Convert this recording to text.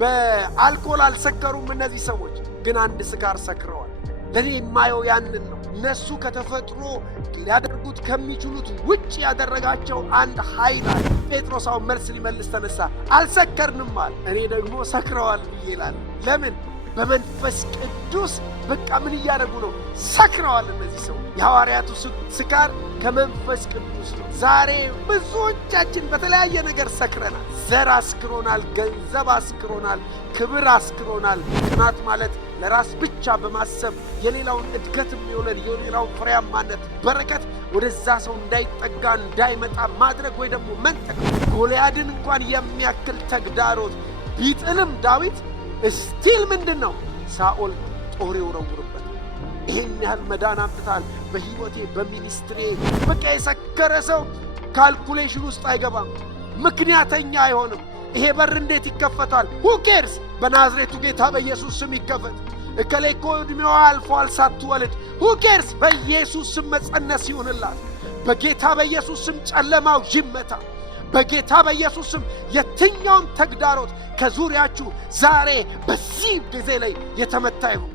በአልኮል አልሰከሩም እነዚህ ሰዎች፣ ግን አንድ ስካር ሰክረዋል። ለኔ የማየው ያንን ነው። እነሱ ከተፈጥሮ ሊያደርጉት ከሚችሉት ውጭ ያደረጋቸው አንድ ኃይል አለ። ጴጥሮስ አሁን መልስ ሊመልስ ተነሳ። አልሰከርንም አለ። እኔ ደግሞ ሰክረዋል ብዬ እላለሁ። ለምን? በመንፈስ ቅዱስ በቃ ምን እያደረጉ ነው? ሰክረዋል እነዚህ ሰው። የሐዋርያቱ ስካር ከመንፈስ ቅዱስ ነው። ዛሬ ብዙዎቻችን በተለያየ ነገር ሰክረናል። ዘር አስክሮናል፣ ገንዘብ አስክሮናል፣ ክብር አስክሮናል። ቅናት ማለት ለራስ ብቻ በማሰብ የሌላውን እድገት የሚወለድ የሌላውን ፍሬያማነት በረከት ወደዛ ሰው እንዳይጠጋ እንዳይመጣ ማድረግ ወይ ደግሞ መንጠቅ። ጎልያድን እንኳን የሚያክል ተግዳሮት ቢጥልም ዳዊት እስቲል ምንድን ነው? ሳኦል ጦር ይወረውርበት። ይህን ያህል መዳን አምጥታል በሕይወቴ በሚኒስትሬ። በቃ የሰከረ ሰው ካልኩሌሽን ውስጥ አይገባም፣ ምክንያተኛ አይሆንም። ይሄ በር እንዴት ይከፈታል? ሁኬርስ በናዝሬቱ ጌታ በኢየሱስ ስም ይከፈት። እከሌ እኮ ዕድሜዋ አልፏል ሳትወልድ፣ ሁኬርስ በኢየሱስ ስም መጸነስ ይሁንላት። በጌታ በኢየሱስ ስም ጨለማው ይመታ። በጌታ በኢየሱስ ስም የትኛውም ተግዳሮት ከዙሪያችሁ ዛሬ በዚህ ጊዜ ላይ የተመታ ይሁን።